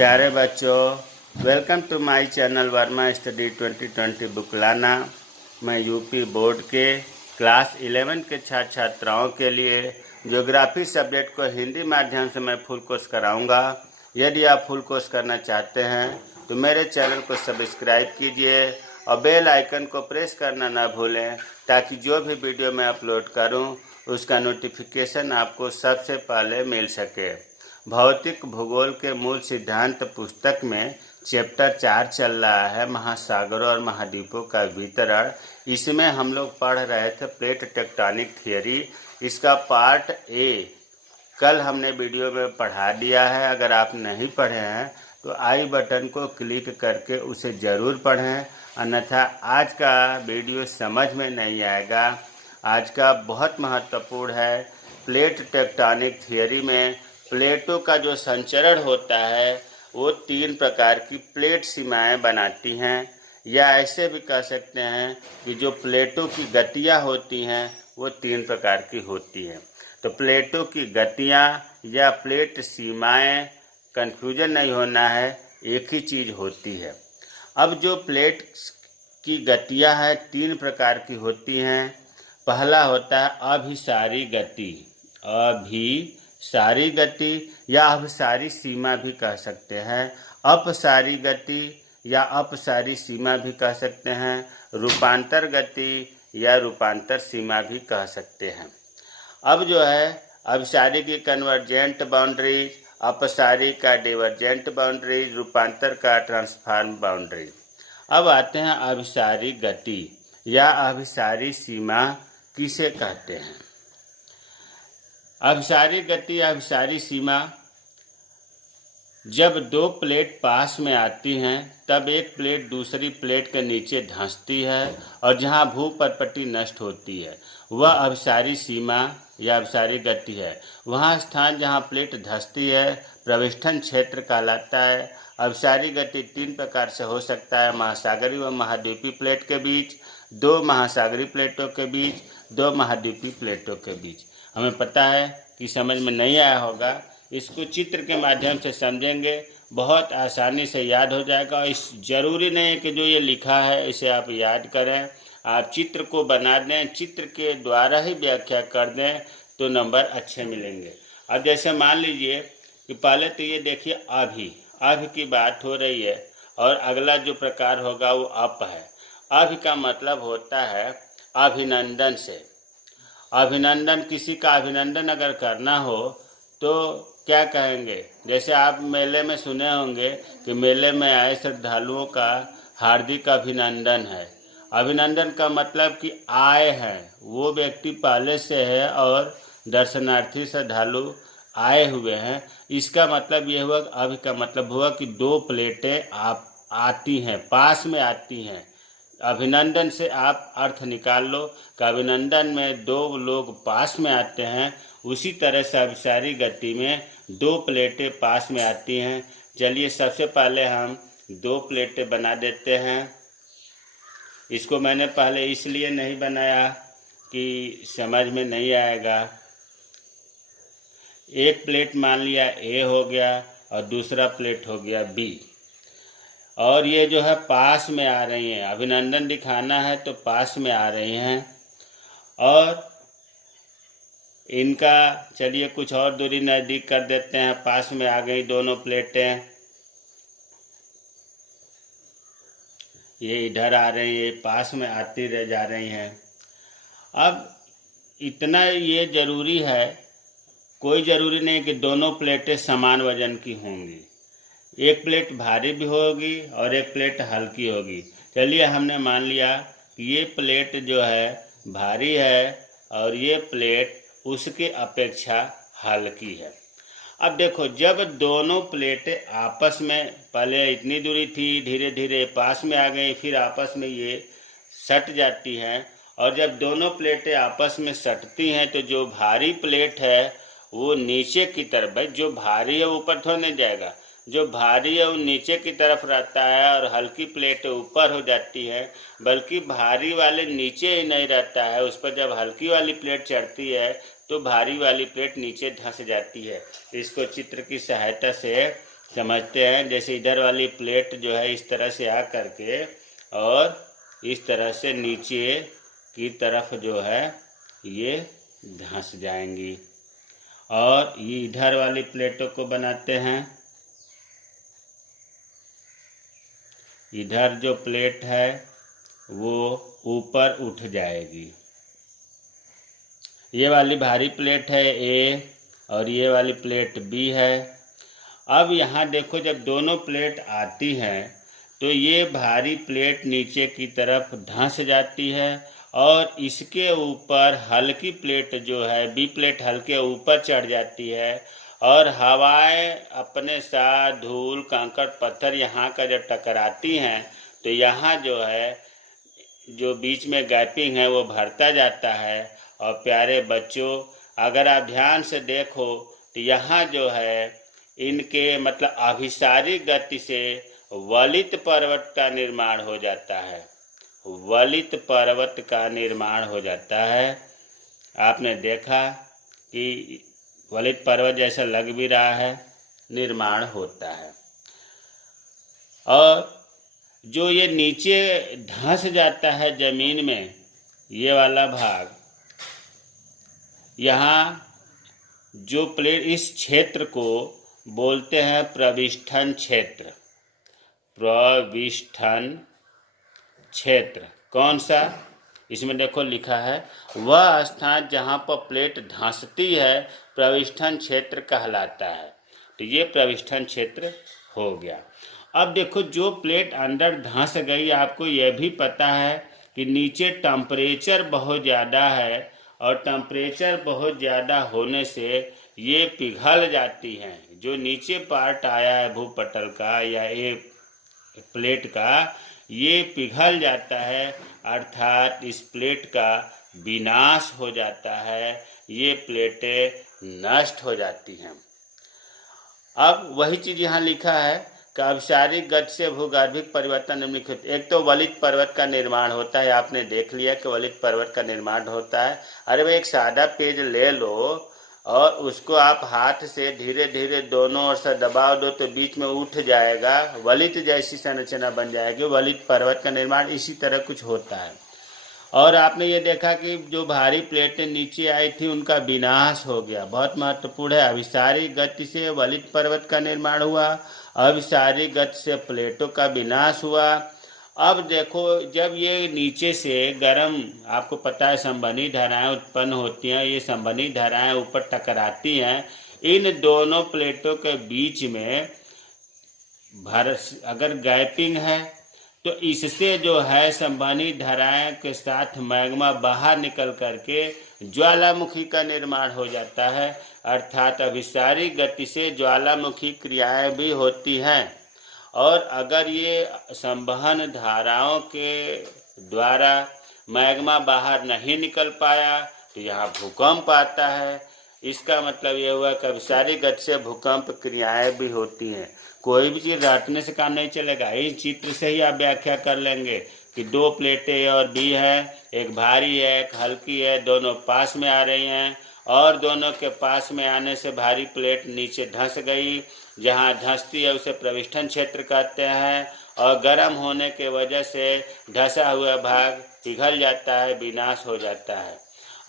प्यारे बच्चों, welcome to my channel Verma study 2020 बुकलाना। मैं यूपी बोर्ड के क्लास 11 के छात्र छात्राओं के लिए ज्योग्राफी सब्जेक्ट को हिंदी माध्यम से मैं फुल कोर्स कराऊंगा। यदि आप फुल कोर्स करना चाहते हैं तो मेरे चैनल को सब्सक्राइब कीजिए और बेल आइकन को प्रेस करना ना भूलें, ताकि जो भी वीडियो मैं अपलोड करूं उसका नोटिफिकेशन आपको सबसे पहले मिल सके। भौतिक भूगोल के मूल सिद्धांत पुस्तक में चैप्टर 4 चल रहा है, महासागरों और महाद्वीपों का वितरण। इसमें हम लोग पढ़ रहे थे प्लेट टेक्टोनिक थियरी। इसका पार्ट ए कल हमने वीडियो में पढ़ा दिया है। अगर आप नहीं पढ़े हैं तो आई बटन को क्लिक करके उसे ज़रूर पढ़ें, अन्यथा आज का वीडियो समझ में नहीं आएगा। आज का बहुत महत्वपूर्ण है। प्लेट टेक्टोनिक थियरी में प्लेटों का जो संचरण होता है वो 3 प्रकार की प्लेट सीमाएं बनाती हैं, या ऐसे भी कह सकते हैं कि जो प्लेटों की गतियां होती हैं वो 3 प्रकार की होती हैं। तो प्लेटों की गतियां या प्लेट सीमाएं, कन्फ्यूजन नहीं होना है, एक ही चीज़ होती है। अब जो प्लेट की गतियां हैं 3 प्रकार की होती हैं। पहला होता है अभिसारी गति, अभिसारी गति या अभिसारी सीमा भी कह सकते हैं, अपसारी गति या अपसारी सीमा भी कह सकते हैं, रूपांतर गति या रूपांतर सीमा भी कह सकते हैं। अब जो है अभिसारी की कन्वर्जेंट बाउंड्रीज, अपसारी का डिवर्जेंट बाउंड्रीज, रूपांतर का ट्रांसफॉर्म बाउंड्री। अब आते हैं अभिसारी गति या अभिसारी सीमा किसे कहते हैं। अभिसारी गति या अभिसारी सीमा, जब 2 प्लेट पास में आती हैं तब एक प्लेट दूसरी प्लेट के नीचे धंसती है और जहां भूपरपट्टी नष्ट होती है वह अभिसारी सीमा या अभिसारी गति है। वहां स्थान जहां प्लेट धंसती है प्रविष्ठन क्षेत्र कहलाता है। अभिसारी गति 3 प्रकार से हो सकता है, महासागरीय व महाद्वीपीय प्लेट के बीच, 2 महासागरीय प्लेटों के बीच, 2 महाद्वीपीय प्लेटों के बीच। हमें पता है कि समझ में नहीं आया होगा, इसको चित्र के माध्यम से समझेंगे, बहुत आसानी से याद हो जाएगा। इस जरूरी नहीं है कि जो ये लिखा है इसे आप याद करें, आप चित्र को बना दें, चित्र के द्वारा ही व्याख्या कर दें तो नंबर अच्छे मिलेंगे। अब जैसे मान लीजिए कि पहले तो ये देखिए अभि की बात हो रही है और अगला जो प्रकार होगा वो अप है। अभि का मतलब होता है अभिनंदन से। अभिनंदन, किसी का अभिनंदन अगर करना हो तो क्या कहेंगे। जैसे आप मेले में सुने होंगे कि मेले में आए श्रद्धालुओं का हार्दिक अभिनंदन है। अभिनंदन का मतलब कि आए हैं, वो व्यक्ति पहले से है और दर्शनार्थी श्रद्धालु आए हुए हैं। इसका मतलब ये हुआ, अभी का मतलब हुआ कि 2 प्लेटें आती हैं, पास में आती हैं। अभिनंदन से आप अर्थ निकाल लो कि अभिनंदन में 2 लोग पास में आते हैं। उसी तरह से अभिसारी गति में 2 प्लेटें पास में आती हैं। चलिए सबसे पहले हम 2 प्लेटें बना देते हैं। इसको मैंने पहले इसलिए नहीं बनाया कि समझ में नहीं आएगा। एक प्लेट मान लिया ए हो गया और दूसरा प्लेट हो गया बी, और ये जो है पास में आ रही हैं। अभिनंदन दिखाना है तो पास में आ रही हैं, और इनका चलिए कुछ और दूरी नज़दीक कर देते हैं। पास में आ गई दोनों प्लेटें, ये इधर आ रही है, पास में आती रह जा रही हैं। अब इतना ये ज़रूरी है, कोई ज़रूरी नहीं कि दोनों प्लेटें समान वजन की होंगी। एक प्लेट भारी भी होगी और एक प्लेट हल्की होगी। चलिए हमने मान लिया कि ये प्लेट जो है भारी है और ये प्लेट उसके अपेक्षा हल्की है। अब देखो, जब दोनों प्लेटें आपस में, पहले इतनी दूरी थी, धीरे धीरे पास में आ गई, फिर आपस में ये सट जाती हैं, और जब दोनों प्लेटें आपस में सटती हैं तो जो भारी प्लेट है वो नीचे की तरफ, भाई जो भारी है ऊपर थोड़ा नहीं जाएगा, जो भारी है वो नीचे की तरफ रहता है और हल्की प्लेट ऊपर हो जाती है। बल्कि भारी वाले नीचे ही नहीं रहता है, उस पर जब हल्की वाली प्लेट चढ़ती है तो भारी वाली प्लेट नीचे धंस जाती है। इसको चित्र की सहायता से समझते हैं। जैसे इधर वाली प्लेट जो है इस तरह से आ करके और इस तरह से नीचे की तरफ जो है ये धंस जाएंगी। और ये इधर वाली प्लेटों को बनाते हैं। इधर जो प्लेट है वो ऊपर उठ जाएगी। ये वाली भारी प्लेट है ए और ये वाली प्लेट बी है। अब यहाँ देखो, जब दोनों प्लेट आती हैं तो ये भारी प्लेट नीचे की तरफ धंस जाती है और इसके ऊपर हल्की प्लेट जो है बी प्लेट हल्के ऊपर चढ़ जाती है और हवाएं अपने साथ धूल कंकड़ पत्थर यहाँ का जब टकराती हैं तो यहाँ जो है जो बीच में गैपिंग है वो भरता जाता है। और प्यारे बच्चों, अगर आप ध्यान से देखो तो यहाँ जो है इनके मतलब अभिसारी गति से वलित पर्वत का निर्माण हो जाता है। वलित पर्वत का निर्माण हो जाता है। आपने देखा कि वलित पर्वत जैसा लग भी रहा है, निर्माण होता है। और जो ये नीचे धंस जाता है जमीन में, ये वाला भाग, यहाँ जो प्लेट, इस क्षेत्र को बोलते हैं प्रविष्ठन क्षेत्र। प्रविष्ठन क्षेत्र कौन सा? इसमें देखो लिखा है, वह स्थान जहाँ पर प्लेट धंसती है प्रविष्ठन क्षेत्र कहलाता है। तो ये प्रविष्ठन क्षेत्र हो गया। अब देखो, जो प्लेट अंदर धंस गई, आपको यह भी पता है कि नीचे टेम्परेचर बहुत ज़्यादा है और टेम्परेचर बहुत ज़्यादा होने से ये पिघल जाती हैं। जो नीचे पार्ट आया है भूपटल का या ये प्लेट का, ये पिघल जाता है, अर्थात इस प्लेट का विनाश हो जाता है। ये प्लेटें नष्ट हो जाती हैं। अब वही चीज़ यहाँ लिखा है कि अभिसारी गति से भूगर्भिक परिवर्तन निम्नलिखित। एक तो वलित पर्वत का निर्माण होता है। आपने देख लिया कि वलित पर्वत का निर्माण होता है। अरे भाई, एक सादा पेज ले लो और उसको आप हाथ से धीरे धीरे दोनों ओर से दबाव दो तो बीच में उठ जाएगा, वलित जैसी संरचना बन जाएगी। वलित पर्वत का निर्माण इसी तरह कुछ होता है। और आपने ये देखा कि जो भारी प्लेटें नीचे आई थी उनका विनाश हो गया। बहुत महत्वपूर्ण है। अभिसारी गति से वलित पर्वत का निर्माण हुआ, अभिसारी गति से प्लेटों का विनाश हुआ। अब देखो, जब ये नीचे से गर्म, आपको पता है संवहनी धाराएं उत्पन्न होती हैं। ये संवहनी धाराएं ऊपर टकराती हैं। इन दोनों प्लेटों के बीच में अगर गैपिंग है तो इससे जो है संवहनी धाराएं के साथ मैग्मा बाहर निकल करके ज्वालामुखी का निर्माण हो जाता है। अर्थात अभिसारी गति से ज्वालामुखी क्रियाएं भी होती हैं। और अगर ये संवहन धाराओं के द्वारा मैग्मा बाहर नहीं निकल पाया तो यहाँ भूकंप आता है। इसका मतलब ये हुआ कि अभिसारी गति से भूकंप क्रियाएं भी होती हैं। कोई भी चीज़ रटने से काम नहीं चलेगा। इस चित्र से ही आप व्याख्या कर लेंगे कि दो प्लेटें ए और बी है, एक भारी है एक हल्की है, दोनों पास में आ रही हैं और दोनों के पास में आने से भारी प्लेट नीचे धंस गई। जहाँ धंसती है उसे प्रविष्ठन क्षेत्र कहते हैं। और गर्म होने के वजह से धंसा हुआ भाग पिघल जाता है, विनाश हो जाता है।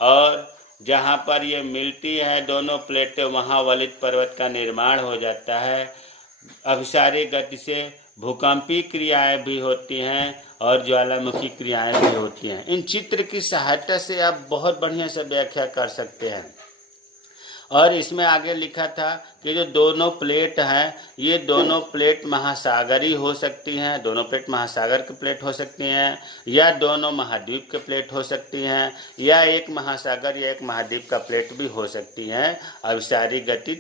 और जहाँ पर ये मिलती है दोनों प्लेटें, वहाँ वलित पर्वत का निर्माण हो जाता है। अभिसारी गति से भूकंपीय क्रियाएं भी होती हैं और ज्वालामुखी क्रियाएं भी होती हैं। इन चित्र की सहायता से आप बहुत बढ़िया से व्याख्या कर सकते हैं। और इसमें आगे लिखा था कि जो दोनों प्लेट हैं, ये दोनों प्लेट महासागरीय हो सकती हैं। दोनों प्लेट महासागर की प्लेट हो सकती हैं या दोनों महाद्वीप के प्लेट हो सकती हैं या एक महासागर या एक महाद्वीप का प्लेट भी हो सकती हैं। अभिसारी गति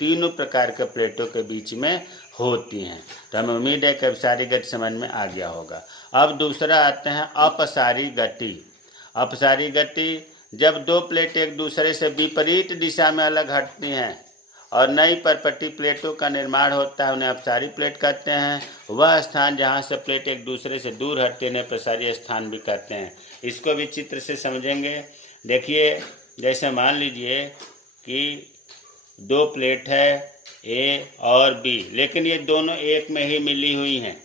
तीनों प्रकार के प्लेटों के बीच में होती हैं। तो हमें उम्मीद है कि अभिसारी गति समझ में आ गया होगा। अब दूसरा आते हैं अपसारी गति। अपसारी गति, जब दो प्लेट एक दूसरे से विपरीत दिशा में अलग हटती हैं और नई परपटी प्लेटों का निर्माण होता है, उन्हें अपसारी प्लेट कहते हैं। वह स्थान जहाँ से प्लेट एक दूसरे से दूर हटते हैं प्रसारी स्थान भी कहते हैं। इसको भी चित्र से समझेंगे। देखिए, जैसे मान लीजिए कि दो प्लेट है, ए और बी, लेकिन ये दोनों एक में ही मिली हुई हैं।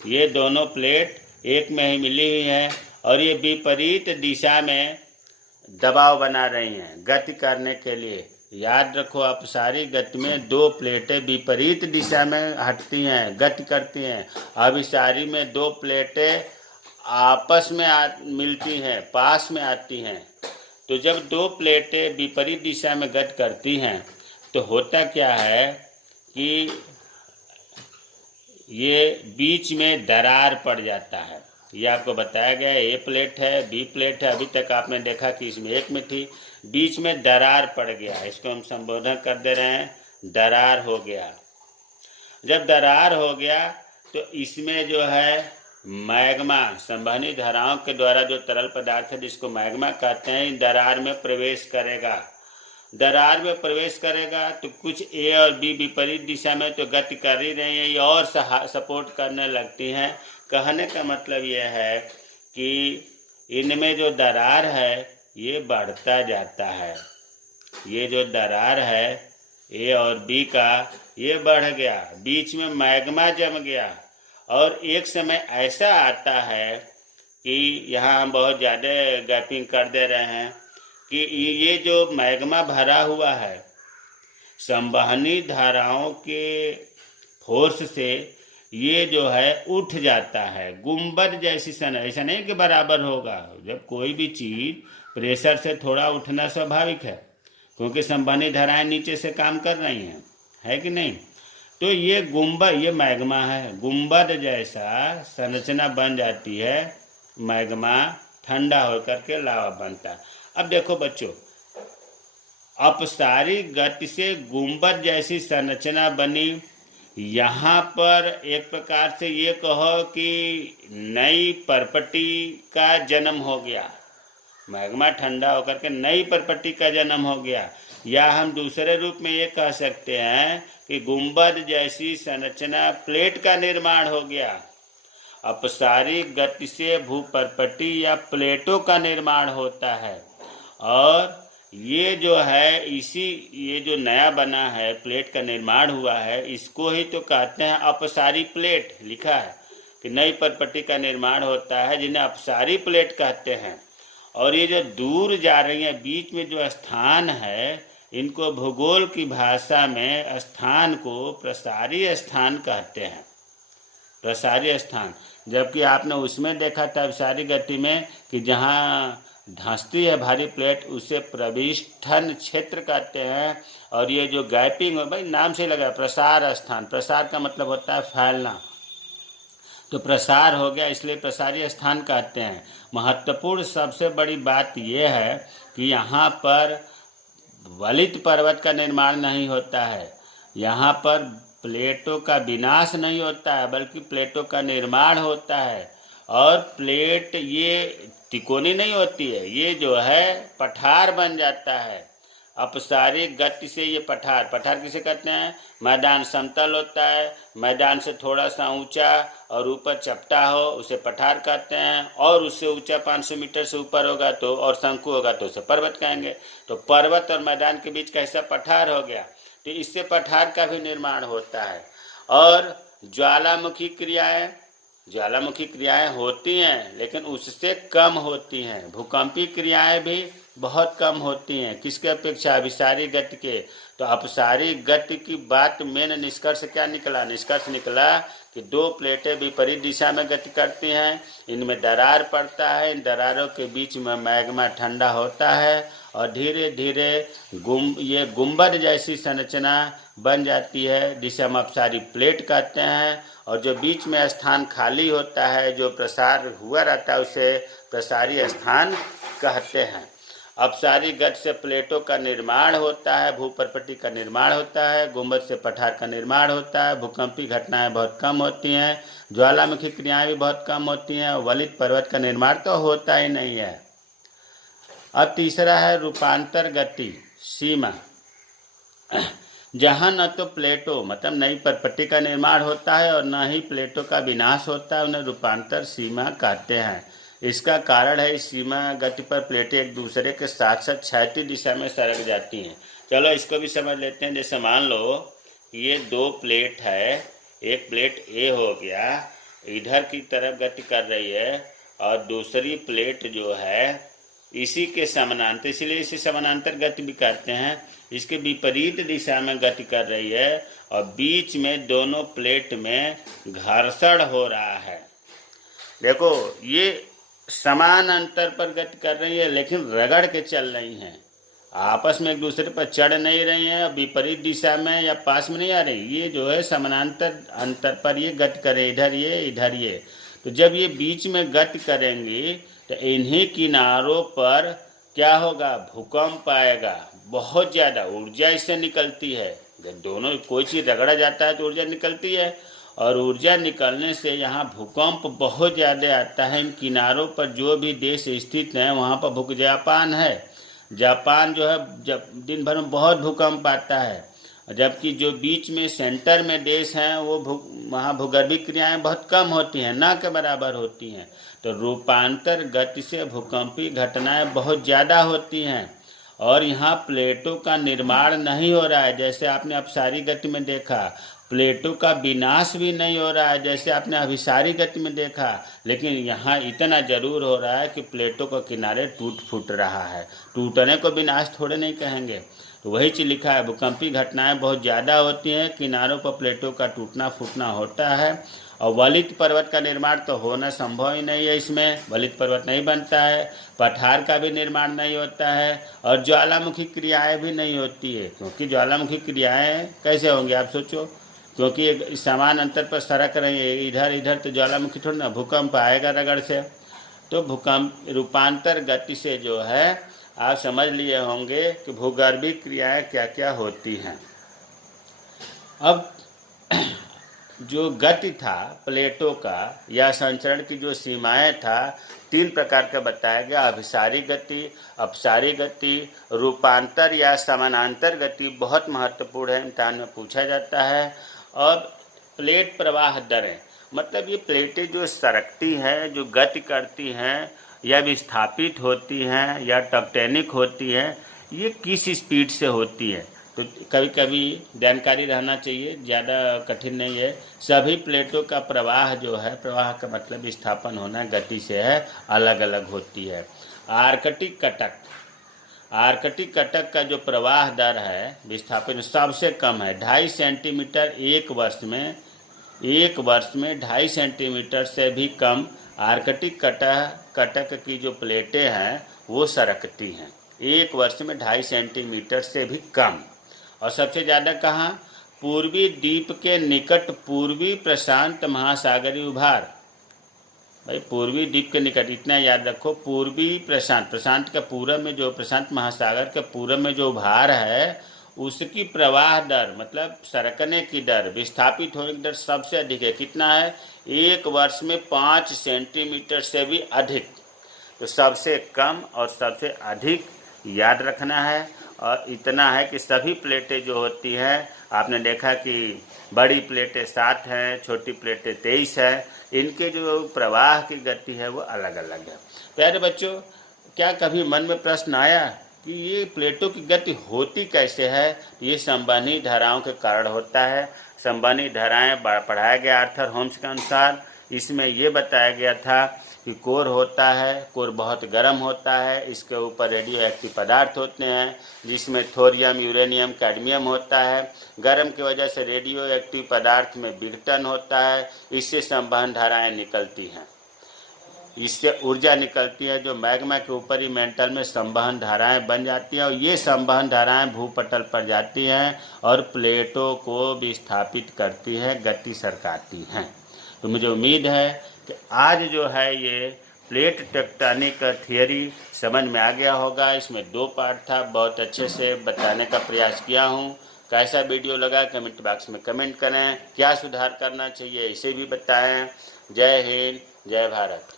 ये दोनों प्लेट एक में ही मिली हुई हैं और ये विपरीत दिशा में दबाव बना रही हैं गति करने के लिए। याद रखो, अपसारी गति में दो प्लेटें विपरीत दिशा में हटती हैं, गति करती हैं। अभिसारी में दो प्लेटें आपस में मिलती हैं, पास में आती हैं। तो जब दो प्लेटें विपरीत दिशा में गति करती हैं तो होता क्या है कि ये बीच में दरार पड़ जाता है। ये आपको बताया गया है, ए प्लेट है, बी प्लेट है। अभी तक आपने देखा कि इसमें एक में थी, बीच में दरार पड़ गया। इसको हम संबोधन कर दे रहे हैं, दरार हो गया। जब दरार हो गया तो इसमें जो है मैग्मा, संवहनी धाराओं के द्वारा जो तरल पदार्थ है जिसको मैग्मा कहते हैं, दरार में प्रवेश करेगा। दरार में प्रवेश करेगा तो कुछ ए और बी विपरीत दिशा में तो गति कर ही रही हैं, ये और सपोर्ट करने लगती हैं। कहने का मतलब यह है कि इनमें जो दरार है ये बढ़ता जाता है। ये जो दरार है ए और बी का, ये बढ़ गया, बीच में मैग्मा जम गया। और एक समय ऐसा आता है कि यहाँ हम बहुत ज़्यादा गैपिंग कर दे रहे हैं कि ये जो मैग्मा भरा हुआ है संवहनी धाराओं के फोर्स से ये जो है उठ जाता है, गुंबद जैसी सन। ऐसा नहीं कि बराबर होगा। जब कोई भी चीज़ प्रेशर से थोड़ा उठना स्वाभाविक है, क्योंकि संवहनी धाराएं नीचे से काम कर रही हैं, है कि नहीं। तो ये गुंबद, ये मैग्मा है, गुंबद जैसा संरचना बन जाती है। मैग्मा ठंडा होकर के लावा बनता है। अब देखो बच्चों, अपसारी गति से गुंबद जैसी संरचना बनी। यहाँ पर एक प्रकार से ये कहो कि नई परपटी का जन्म हो गया। मैग्मा ठंडा होकर के नई परपटी का जन्म हो गया। या हम दूसरे रूप में ये कह सकते हैं कि गुंबद जैसी संरचना, प्लेट का निर्माण हो गया। अपसारी गति से भूपरपटी या प्लेटों का निर्माण होता है। और ये जो है ये जो नया बना है, प्लेट का निर्माण हुआ है, इसको ही तो कहते हैं अपसारी प्लेट। लिखा है कि नई परपटी का निर्माण होता है, जिन्हें अपसारी प्लेट कहते हैं। और ये जो दूर जा रही है, बीच में जो स्थान है, इनको भूगोल की भाषा में स्थान को प्रसारी स्थान कहते हैं। प्रसारी स्थान, जबकि आपने उसमें देखा था अपसारी गति में कि जहाँ धंसती है भारी प्लेट उसे प्रविष्ठन क्षेत्र कहते हैं। और ये जो गैपिंग है, भाई नाम से लगा प्रसार स्थान। प्रसार का मतलब होता है फैलना, तो प्रसार हो गया, इसलिए प्रसारी स्थान कहते हैं। महत्वपूर्ण सबसे बड़ी बात यह है कि यहाँ पर वलित पर्वत का निर्माण नहीं होता है। यहाँ पर प्लेटों का विनाश नहीं होता है, बल्कि प्लेटों का निर्माण होता है। और प्लेट ये तिकोनी नहीं होती है, ये जो है पठार बन जाता है। अपसारी गति से ये पठार किसे कहते हैं? मैदान समतल होता है, मैदान से थोड़ा सा ऊंचा और ऊपर चपटा हो उसे पठार कहते हैं। और उससे ऊंचा 500 मीटर से ऊपर होगा तो, और शंकु होगा तो उसे पर्वत कहेंगे। तो पर्वत और मैदान के बीच कैसा पठार हो गया, तो इससे पठार का भी निर्माण होता है। और ज्वालामुखी क्रियाएं होती हैं, लेकिन उससे कम होती हैं। भूकंपीय क्रियाएं भी बहुत कम होती हैं, किसके अपेक्षा? अभिसारी गति के। तो अपसारी गति की बात मेन निष्कर्ष क्या निकला? निष्कर्ष निकला कि दो प्लेटें विपरीत दिशा में गति करती हैं, इनमें दरार पड़ता है, इन दरारों के बीच में मैग्मा ठंडा होता है और धीरे धीरे ये गुंबद जैसी संरचना बन जाती है, जिसे हम अपसारी प्लेट कहते हैं। और जो बीच में स्थान खाली होता है, जो प्रसार हुआ रहता है, उसे प्रसारी स्थान कहते हैं। अपसारी गति से प्लेटों का निर्माण होता है, भूपरपटी का निर्माण होता है, गुंबद से पठार का निर्माण होता है। भूकंपीय घटनाएं बहुत कम होती हैं, ज्वालामुखी क्रियाएं भी बहुत कम होती हैं, वलित पर्वत का निर्माण तो होता ही नहीं है। अब तीसरा है रूपांतर गति सीमा, जहाँ न तो प्लेटों मतलब नई परपटी का निर्माण होता है और न ही प्लेटों का विनाश होता है, उन्हें रूपांतर सीमा कहते हैं। इसका कारण है इस सीमा गति पर प्लेटें एक दूसरे के साथ साथ क्षैतिज दिशा में सरक जाती हैं। चलो इसको भी समझ लेते हैं। जैसे मान लो ये दो प्लेट है, एक प्लेट ए हो गया, इधर की तरफ गति कर रही है, और दूसरी प्लेट जो है इसी के समानांतर, इसलिए इसे समानांतर गति भी कहते हैं, इसके विपरीत दिशा में गति कर रही है, और बीच में दोनों प्लेट में घर्षण हो रहा है। देखो ये समान अंतर पर गति कर रही है, लेकिन रगड़ के चल रही हैं, आपस में एक दूसरे पर चढ़ नहीं रही हैं, विपरीत दिशा में या पास में नहीं आ रही। ये जो है समानांतर अंतर पर ये गति करे, इधर ये इधर ये। तो जब ये बीच में गति करेंगी तो इन्हीं किनारों पर क्या होगा, भूकंप आएगा। बहुत ज़्यादा ऊर्जा इससे निकलती है, जब दोनों कोई चीज़ रगड़ा जाता है तो ऊर्जा निकलती है, और ऊर्जा निकलने से यहाँ भूकंप बहुत ज़्यादा आता है। इन किनारों पर जो भी देश स्थित हैं वहाँ पर जापान है, जापान जो है जब दिन भर में बहुत भूकंप आता है, जबकि जो बीच में सेंटर में देश हैं वो वहाँ भूगर्भीय क्रियाएं बहुत कम होती हैं, ना के बराबर होती हैं। तो रूपांतर गति से भूकंपीय घटनाएं बहुत ज़्यादा होती हैं, और यहाँ प्लेटों का निर्माण नहीं हो रहा है, जैसे आपने अपसारी गति में देखा। प्लेटों का विनाश भी नहीं हो रहा है, जैसे आपने अभिसारी गति में देखा। लेकिन यहाँ इतना जरूर हो रहा है कि प्लेटों का किनारे टूट फूट रहा है। टूटने को विनाश थोड़े नहीं कहेंगे। तो वही चीज़ लिखा है, भूकंपीय घटनाएं बहुत ज़्यादा होती हैं, किनारों पर प्लेटों का टूटना फूटना होता है। और वलित पर्वत का निर्माण तो होना संभव ही नहीं है, इसमें वलित पर्वत नहीं बनता है, पठार का भी निर्माण नहीं होता है, और ज्वालामुखी क्रियाएं भी नहीं होती है। क्योंकि ज्वालामुखी क्रियाएं कैसे होंगी आप सोचो, क्योंकि एक समान अंतर पर सरक रही है, इधर इधर, तो ज्वालामुखी थोड़ी ना, भूकंप आएगा रगड़ से। तो भूकंप रूपांतर गति से जो है आप समझ लिए होंगे कि भूगर्भीय क्रियाएं क्या क्या होती हैं। अब जो गति था प्लेटों का या संचरण की जो सीमाएं था, 3 प्रकार का बताया गया, अभिसारी गति, अपसारी गति, रूपांतर या समानांतर गति बहुत महत्वपूर्ण है, इम्तिहान में पूछा जाता है। और प्लेट प्रवाह दरें, मतलब ये प्लेटें जो सरकती हैं, जो गति करती हैं या विस्थापित होती हैं या टेक्टोनिक होती हैं, ये किस स्पीड से होती है। तो कभी कभी जानकारी रहना चाहिए, ज़्यादा कठिन नहीं है। सभी प्लेटों का प्रवाह जो है, प्रवाह का मतलब विस्थापन होना, गति से है, अलग अलग होती है। आर्कटिक कटक, आर्कटिक कटक का जो प्रवाह दर है विस्थापन सबसे कम है, 2.5 सेंटीमीटर एक वर्ष में, 2.5 सेंटीमीटर से भी कम आर्कटिक कटक की जो प्लेटें हैं वो सरकती हैं, एक वर्ष में 2.5 सेंटीमीटर से भी कम। और सबसे ज़्यादा कहाँ, पूर्वी द्वीप के निकट पूर्वी प्रशांत महासागरीय उभार। भाई पूर्वी द्वीप के निकट इतना याद रखो, पूर्वी प्रशांत, प्रशांत का पूरब में जो, प्रशांत महासागर के पूरब में जो उभार है उसकी प्रवाह दर, मतलब सरकने की दर, विस्थापित होने की दर सबसे अधिक है। कितना है, एक वर्ष में 5 सेंटीमीटर से भी अधिक। तो सबसे कम और सबसे अधिक याद रखना है। और इतना है कि सभी प्लेटें जो होती हैं, आपने देखा कि बड़ी प्लेटें 7 हैं, छोटी प्लेटें 23 हैं, इनके जो प्रवाह की गति है वो अलग अलग है। प्यारे बच्चों, क्या कभी मन में प्रश्न आया कि ये प्लेटों की गति होती कैसे है? ये संवहनी धाराओं के कारण होता है। संवहनी धाराएं पढ़ाया गया आर्थर होम्स के अनुसार। इसमें ये बताया गया था कि कोर होता है, कोर बहुत गर्म होता है, इसके ऊपर रेडियो एक्टिव पदार्थ होते हैं जिसमें थोरियम, यूरेनियम, कैडमियम होता है। गर्म की वजह से रेडियो एक्टिव पदार्थ में विघटन होता है, इससे संवहन धाराएं निकलती हैं, इससे ऊर्जा निकलती है जो मैग्मा के ऊपरी मेंटल में संवहन धाराएं बन जाती हैं, और ये संवहन धाराएं भूपटल पर जाती हैं और प्लेटों को विस्थापित करती हैं, गति सरकाती हैं। तो मुझे उम्मीद है कि आज जो है ये प्लेट टेक्टोनिक थियरी समझ में आ गया होगा। इसमें 2 पार्ट था, बहुत अच्छे से बताने का प्रयास किया हूँ। कैसा वीडियो लगा कमेंट बॉक्स में कमेंट करें, क्या सुधार करना चाहिए इसे भी बताएं। जय हिंद, जय भारत।